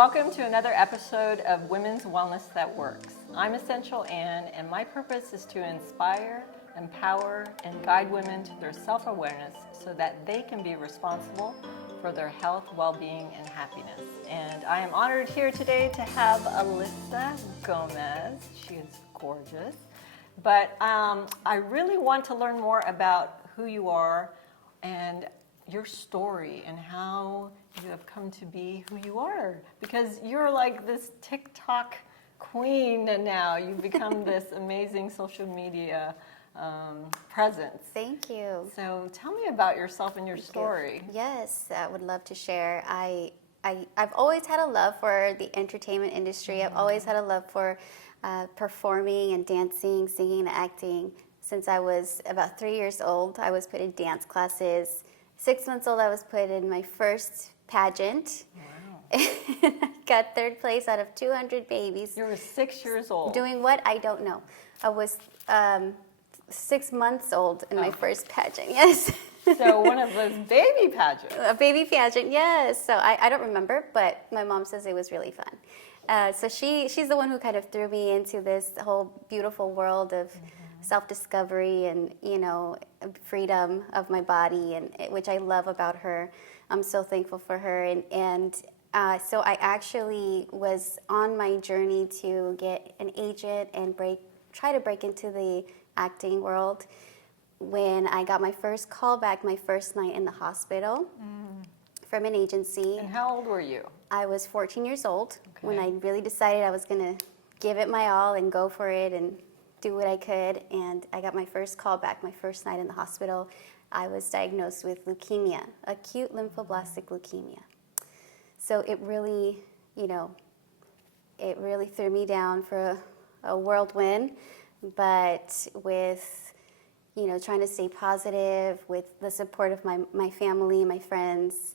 Welcome to another episode of Women's Wellness That Works. I'm Essential Ann, and my purpose is to inspire, empower, and guide women to their self-awareness so that they can be responsible for their health, well-being, and happiness. And I am honored here today to have Alyssa Gomez. She is gorgeous. But I really want to learn more about who you are and your story and how you have come to be who you are. Because you're like this Tik Tok queen now. You've become this amazing social media presence. Thank you. So tell me about yourself and your story. Yes, I would love to share. I've always had a love for the entertainment industry. I've always had a love for performing and dancing, singing and acting. Since I was about 3 years old, I was put in dance classes. 6 months old, I was put in my first pageant. Wow. I got third place out of 200 babies. You were 6 years old. Doing what? I don't know. I was 6 months old in my first pageant, yes. So one of those baby pageants. A baby pageant, yes. So I don't remember, but my mom says it was really fun. So she's the one who kind of threw me into this whole beautiful world of self-discovery and, freedom of my body, and which I love about her. I'm so thankful for her. And so I actually was on my journey to get an agent and try to break into the acting world when I got my first call back, my first night in the hospital from an agency. And how old were you? I was 14 years old when I really decided I was going to give it my all and go for it and do what I could. And I got my first call back, my first night in the hospital. I was diagnosed with leukemia, acute lymphoblastic leukemia. So it really, threw me down for a whirlwind. But with, trying to stay positive, with the support of my family, my friends,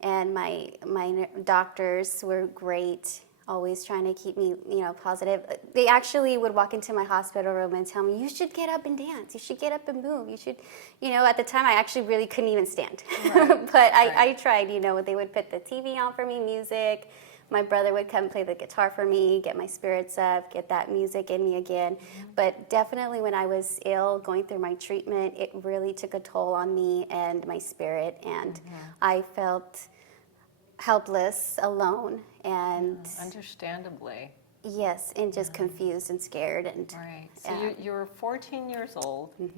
and my doctors were great, always trying to keep me, positive. They actually would walk into my hospital room and tell me, you should get up and dance, you should get up and move, you should, at the time I actually really couldn't even stand. Right. But I tried, they would put the TV on for me, music. My brother would come play the guitar for me, get my spirits up, get that music in me again. But definitely when I was ill, going through my treatment, it really took a toll on me and my spirit. And I felt helpless, alone, and understandably. Yes, and just confused and scared. And right. So you were 14 years old, and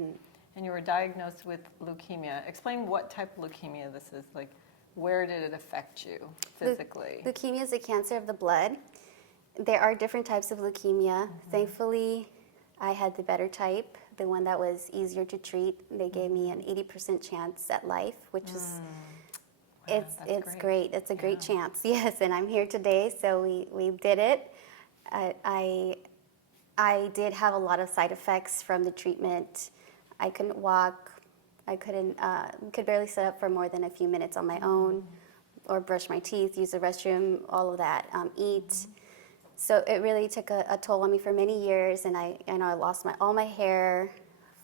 you were diagnosed with leukemia. Explain what type of leukemia this is. Like, where did it affect you physically? Leukemia is a cancer of the blood. There are different types of leukemia. Thankfully, I had the better type, the one that was easier to treat. They gave me an 80% chance at life, which is it's great. It's a great chance, yes. And I'm here today, so we did it. I did have a lot of side effects from the treatment. I couldn't walk. I could barely sit up for more than a few minutes on my own, or brush my teeth, use the restroom, all of that, eat. So it really took a toll on me for many years, and I lost all my hair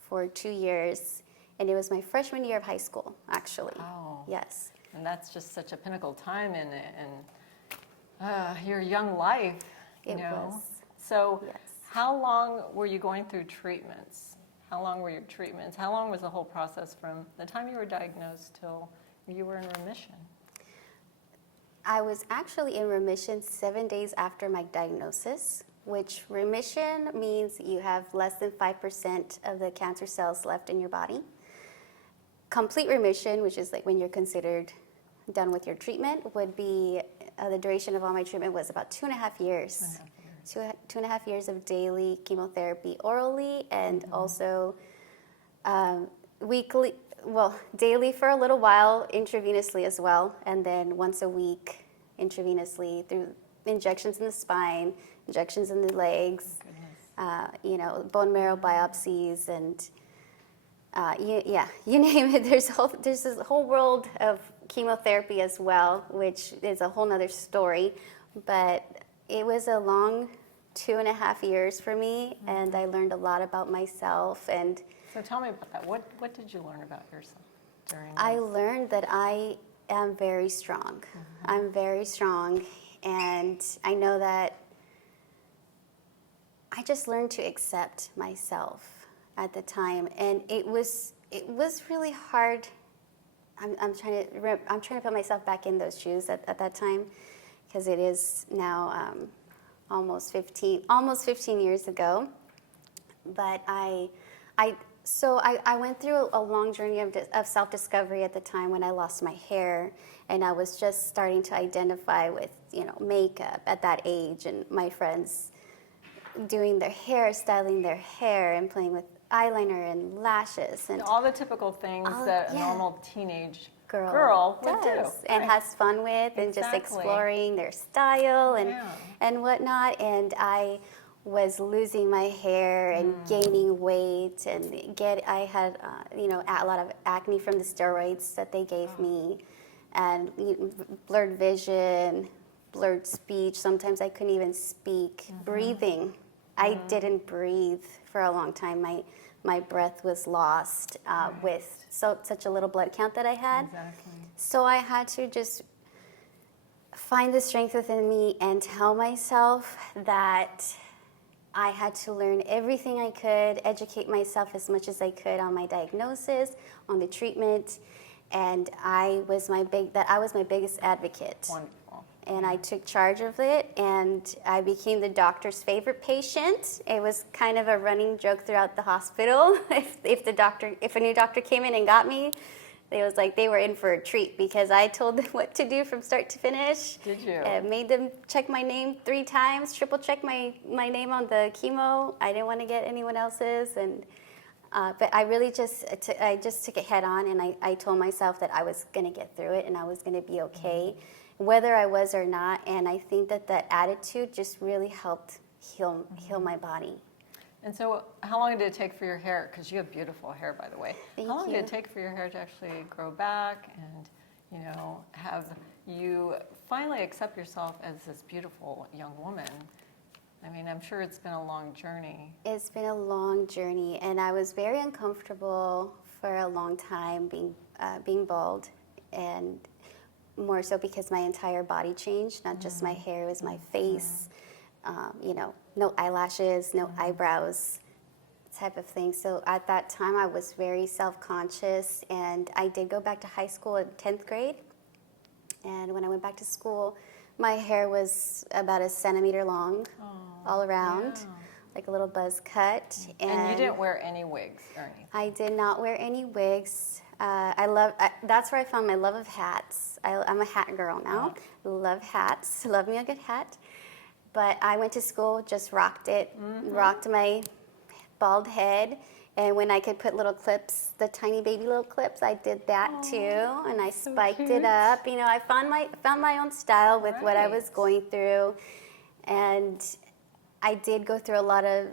for 2 years, and it was my freshman year of high school, actually. Oh. Yes. And that's just such a pinnacle time in your young life. It was. So how long were you going through treatments? How long were your treatments? How long was the whole process from the time you were diagnosed till you were in remission? I was actually in remission 7 days after my diagnosis, which remission means you have less than 5% of the cancer cells left in your body. Complete remission, which is like when you're considered done with your treatment, would be the duration of all my treatment was about 2.5 years. 2.5 years of daily chemotherapy orally, and also daily for a little while, intravenously as well, and then once a week intravenously through injections in the spine, injections in the legs, bone marrow biopsies, and you name it. There's this whole world of chemotherapy as well, which is a whole nother story, but it was a long 2.5 years for me, and I learned a lot about myself. And so tell me about that. What did you learn about yourself during this? I learned that I am very strong. I'm very strong, And I know that I just learned to accept myself at the time, and it was really hard. I'm trying to put myself back in those shoes at that time, because it is now almost 15 years ago. But I went through a long journey of self-discovery at the time when I lost my hair, and I was just starting to identify with, makeup at that age, and my friends doing their hair, styling their hair, and playing with eyeliner and lashes, and all the typical things that a normal teenage girl would do. And has fun with, and just exploring their style and whatnot. And I was losing my hair and gaining weight, and I had a lot of acne from the steroids that they gave me, and blurred vision, blurred speech. Sometimes I couldn't even speak. Breathing, I didn't breathe for a long time. My breath was lost with such a little blood count that I had. Exactly. So I had to just find the strength within me and tell myself that I had to learn everything I could, educate myself as much as I could on my diagnosis, on the treatment, and I was my biggest advocate. Wonderful. And I took charge of it, and I became the doctor's favorite patient. It was kind of a running joke throughout the hospital. If a new doctor came in and got me, it was like they were in for a treat, because I told them what to do from start to finish. Did you? Made them check my name 3 times, triple check my name on the chemo. I didn't want to get anyone else's, and but I really just took it head on, and I told myself that I was going to get through it, and I was going to be okay, whether I was or not. And I think that attitude just really helped heal my body. And so how long did it take for your hair, because you have beautiful hair, by the way. Thank how long you. did it take for your hair to actually grow back and, have you finally accept yourself as this beautiful young woman? I mean, I'm sure it's been a long journey. It's been a long journey, and I was very uncomfortable for a long time being bald, and more so because my entire body changed, not just my hair, it was my face, no eyelashes, no eyebrows, type of thing. So at that time, I was very self-conscious, and I did go back to high school in 10th grade. And when I went back to school, my hair was about 1 centimeter long, all around, like a little buzz cut. And you didn't wear any wigs or anything? I did not wear any wigs. That's where I found my love of hats. I'm a hat girl now. Love hats. Love me a good hat. But I went to school, just rocked it, rocked my bald head. And when I could put little clips, the tiny baby little clips, I did that too. And I spiked it up. I found my own style with what I was going through. And I did go through a lot of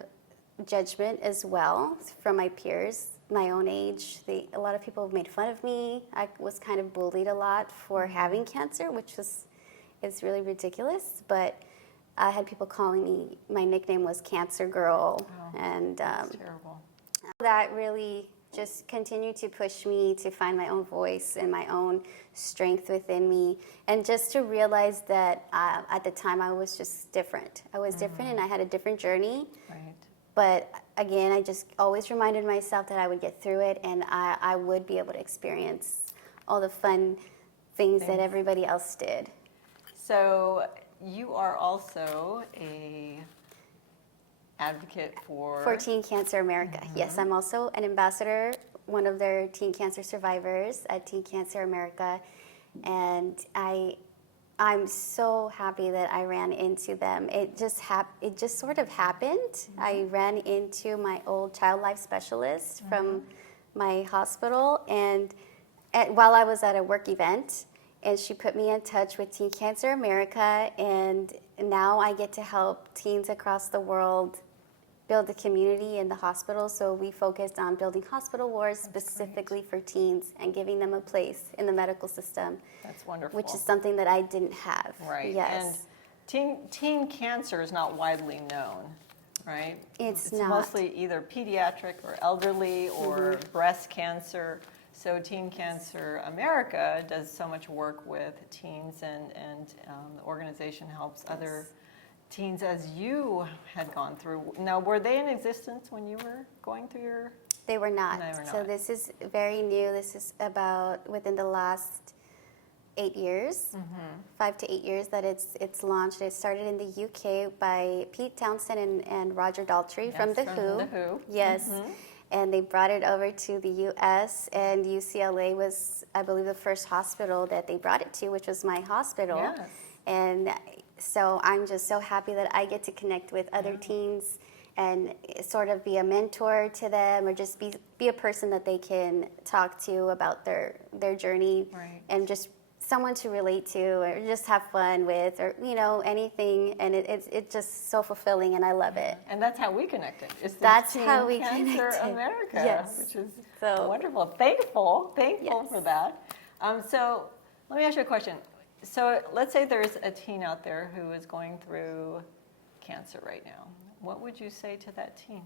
judgment as well from my peers, my own age. A lot of people made fun of me. I was kind of bullied a lot for having cancer, which is really ridiculous. But I had people calling me, my nickname was Cancer Girl. And that's terrible. That really just continued to push me to find my own voice and my own strength within me, and just to realize that at the time I was just different. I was different, and I had a different journey. Right. But again, I just always reminded myself that I would get through it, and I would be able to experience all the fun things that everybody else did. So you are also a advocate for Teen Cancer America. Yes, I'm also an ambassador, one of their teen cancer survivors at Teen Cancer America, and I'm so happy that I ran into them. It just sort of happened. I ran into my old child life specialist from my hospital, and while I was at a work event, and she put me in touch with Teen Cancer America, and now I get to help teens across the world build the community in the hospital. So we focused on building hospital wards specifically for teens and giving them a place in the medical system. That's wonderful. Which is something that I didn't have. Right. Yes. And teen cancer is not widely known, right? It's not. Mostly either pediatric or elderly or breast cancer. So Teen Cancer America does so much work with teens, and the organization helps other teens as you had gone through. Now, were they in existence when you were going through your... They were not. They were So not. this is very new. This is about within the last 8 years, 5 to 8 years that it's launched. It started in the UK by Pete Townsend and Roger Daltrey from The Who. The Who. Yes. And they brought it over to the US, and UCLA was, I believe, the first hospital that they brought it to, which was my hospital. Yes. And so I'm just so happy that I get to connect with other teens and sort of be a mentor to them, or just be a person that they can talk to about their journey, Right. and just someone to relate to, or just have fun with, or anything. And it's just so fulfilling, and I love it. And that's how we connected. It's the That's Teen how we Cancer connected. America, Yes. which is So- wonderful. Thankful Yes. for that. So let me ask you a question. So let's say there's a teen out there who is going through cancer right now. What would you say to that teen?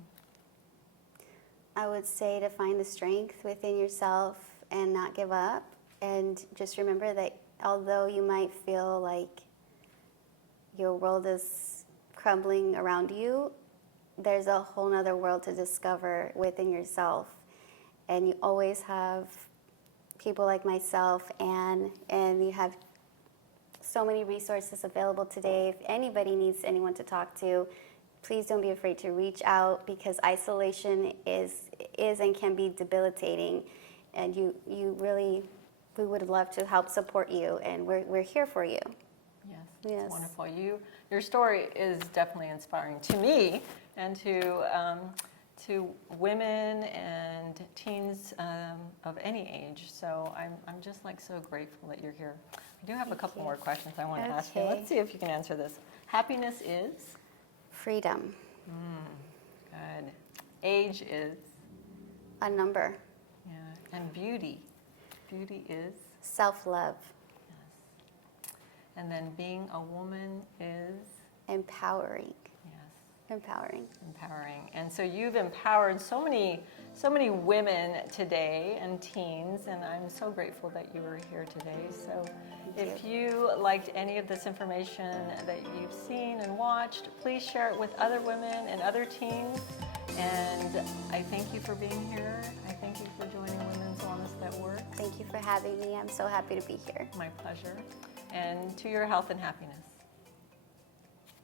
I would say to find the strength within yourself and not give up. And just remember that although you might feel like your world is crumbling around you, there's a whole nother world to discover within yourself. And you always have people like myself, and you have so many resources available today. If anybody needs anyone to talk to, please don't be afraid to reach out, because isolation is and can be debilitating. And we would love to help support you, and we're here for you. Yes, Yes. it's wonderful. Your story is definitely inspiring to me and to women and teens of any age. So I'm just so grateful that you're here. I do have a couple more questions I want to ask you. Okay. Let's see if you can answer this. Happiness is? Freedom, Good. Age is? a number, Yeah. And beauty? Beauty is? self-love, And then being a woman is? empowering, Yes. empowering. Empowering. And so you've empowered so many women today and teens, and I'm so grateful that you were here today. So if you liked any of this information that you've seen and watched, please share it with other women and other teens. And I thank you for being here. I thank you for joining Women's Wellness That Works. Thank you for having me. I'm so happy to be here. My pleasure. And to your health and happiness.